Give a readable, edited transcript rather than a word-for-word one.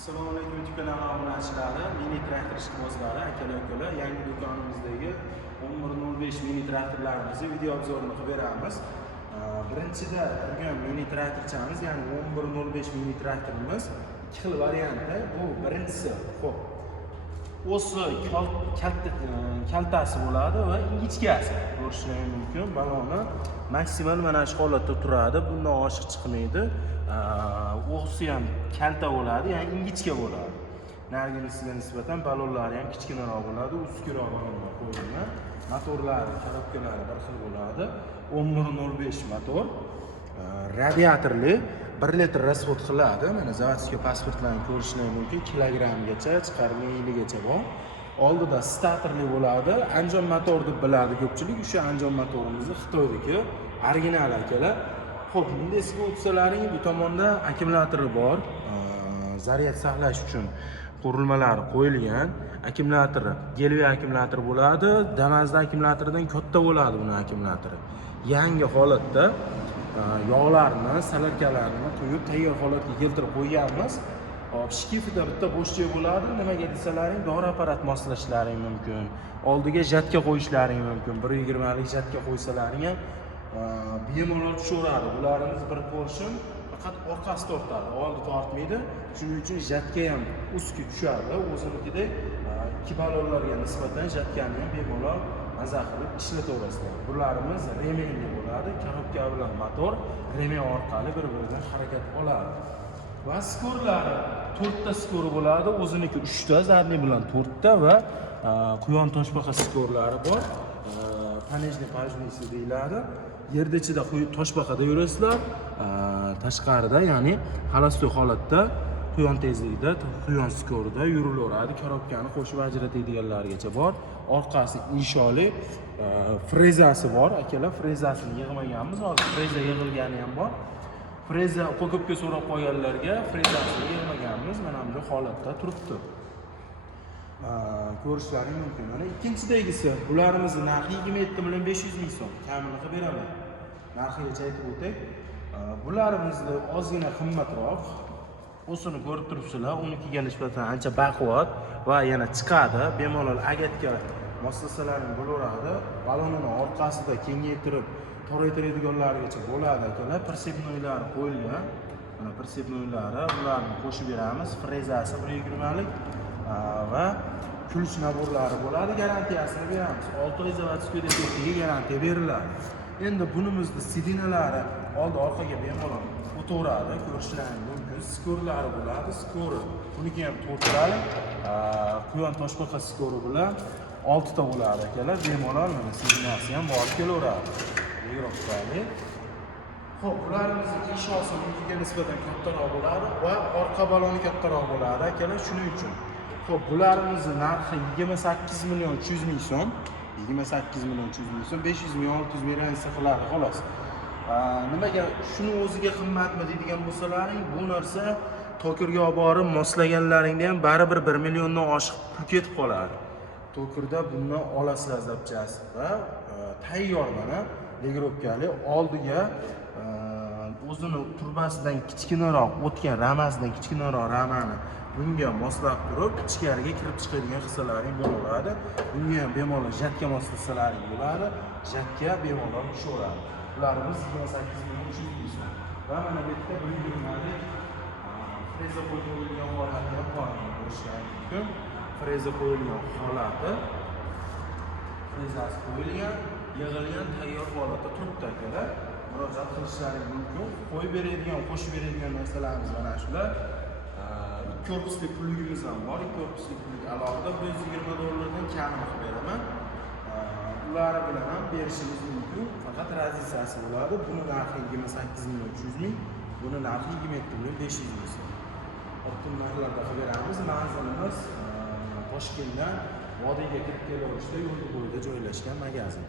Assalomu alaykum YouTube kanali obunachilari, mini traktor ishqibozlari, aka-ukalar, yangi do'konimizdagi 1105 mini traktorlarimizni video obzorini qilib beramiz. Birinchida turgan mini traktorchamiz, ya'ni 1105 mini traktorimiz ikki xil variantda. Bu birinchisi, xo'p. O'si kaltasi bo'ladi va ingichkasi. Ko'rishingiz mumkin. Baloni maksimal mana shu holatda turadi. Bundan oshiq chiqmaydi. O'si ham kalta bo'ladi, ya'ni ingichka bo'ladi. Nargilisiga nisbatan balonlari ham kichkinaroq bo'ladi, uskirroq balonlar qo'yilgan. Motorlari, korobkalari bir xil bo'ladi. 1105 motor. Radiatorli 1 litr rasxod qiladi. Mana zavodskiy pasportlarni ko'rishingiz mumkin. Kilogrammgacha, chiqarma yiligacha bor. Oldida statorli bo'ladi. Anjom motor deb biladi ko'pchilik. O'sha Anjom motorimizni Xitoydagi original akalar. Xo'p, endi sizga o'tsalaring, bu tomonda akkumulyatori bor. Zaryad saqlash uchun qurilmalari qo'yilgan. Akkumulyatori gelviy akkumulyator bo'ladi. Damazda akkumulyatoridan katta bo'ladi buning akkumulyatori. Yangi holatda yog'larni, salarkalarni qo'yib tayyor holatga keltirib qo'yganmiz. Hop, shkifida bitta bo'shlik bo'ladi. Nimaga desalaring, dori apparat moslashlaring mumkin. Oldiga jatka qo'yishlaring mumkin. 120 lik jatka qo'ysalaring ham bemalol tushaveradi. Bularimiz bir portion faqat orqasi tortadi, oldi tortmaydi. Shuning uchun jatka ham ustki tushadi. O'zinikidek ikki balonlarga nisbatan jatkani ham bemalol maza qilib ishlataverasizlar. Bularimiz remenli bo'ladi. Korobka bilan motor remen orqali bir-biridan harakat oladi. Va skorlari 4 ta skor bo'ladi. O'ziniki 3 ta, zadniy bilan 4 ta va quyon toshbaqa skorlari bor. Panejni pajnisi deyiladi. Yerda ichida toshbaqada yurasizlar, tashqarida, ya'ni xalostoy holatda quyon tezligida, quyon skorida yurilaveradi. Korobkani qo'shib ajratadiganlargacha bor. Orqasi insholi frezasi bor. Akalar, frezasini yig'maganmiz. Hozir freza yig'ilgani ham bor. Freza ko'pga so'rab qolganlarga frezasini yig'maganmiz. Mana bunday holatda turibdi. Ko'rishlaring mumkin. Mana ikkinchidagisi, bularimizni narxi 27 million 500 ming so'm. Kamini qilib beraman. Narxigacha aytib o'tay. Bularimizni ozgina qimmatroq. O'sini ko'rib turibsizlar, unikiga nisbatan ancha baquvvat va yana chiqadi. Bemalol agatga moslasalaring bo'laveradi. Balonini orqasida kengaytirib, toraytiradiganlargacha bo'ladi akalar. Persepnoylari qo'yilgan. Mana persepnoylari, bularni qo'shib beramiz. Frezasi 120 lik va kulish naborlari bo'ladi. Garantiyasini beramiz. 6 oy zavodskiy defektiga garantiya beriladi. Endi bunimizda sidinalari oldi orqaga bemalol o'taveradi. Ko'rishlaringiz mumkin. Skorlari bo'ladi. Skori buniki ham 4 talik. Quyon toshbaqa skori bilan 6 ta bo'ladi akalar. Bemalol mana sidinasi ham borib kelaveradi. Yo'q. Xo'p, bularimizni inshosi unikiga nisbatan kattaroq bo'ladi va orqa baloni kattaroq bo'ladi akalar. Shuning uchun xo'p, bularimizni narxi 28 million 300 ming so'm. 28 million 300 ming so'm, 500 ming 600 ming ransa qiladi xolos. Nimaga shuni o'ziga qimmatmi deydigan bo'lsalaring, bu narsa tokirga olib borib moslaganlaringda ham baribir 1 milliondan oshiq pul ketib qoladi. Tokirda bundan olasizlar zapchast va tayyor mana legirovkali oldiga o'zini turbasidan kichkinaroq o'tgan ramasidan kichkinaroq ramani bunga moslab turib, ichkariga kirib chiqadigan hissalaring bo'laveradi. Bunga ham bemalol jatka moslasalaring bo'ladi. Jatka bemalol tushaveradi. Bularimiz 28 million 300 ming so'm. Va mana bu yerda 120 lik freza qo'yilgan holati ham bor. Ko'rishlaringiz mumkin. Freza qo'yilgan holati. Frezasi qo'yilgan, yig'ilgan tayyor holatda turibdi akalar. Murojaat qilishlaringiz mumkin. Qo'yib beradigan, qo'shib beradigan narsalarimiz mana shular. 2 korpusli pulligimiz ham bor. 2 korpusli pullik alohida $120 dan kamini qilib beraman. Ular bilan ham berishingiz mumkin. Faqat raziyasi bo'ladi. Buni narxi 28 million 300 ming, buni narxi 27 million 500 ming so'm. Ortiq narxlarda qilib beramiz. Manzilimiz Toshkentdan Vodiyga kirib kelaverishda yo'l bo'yida joylashgan magazin.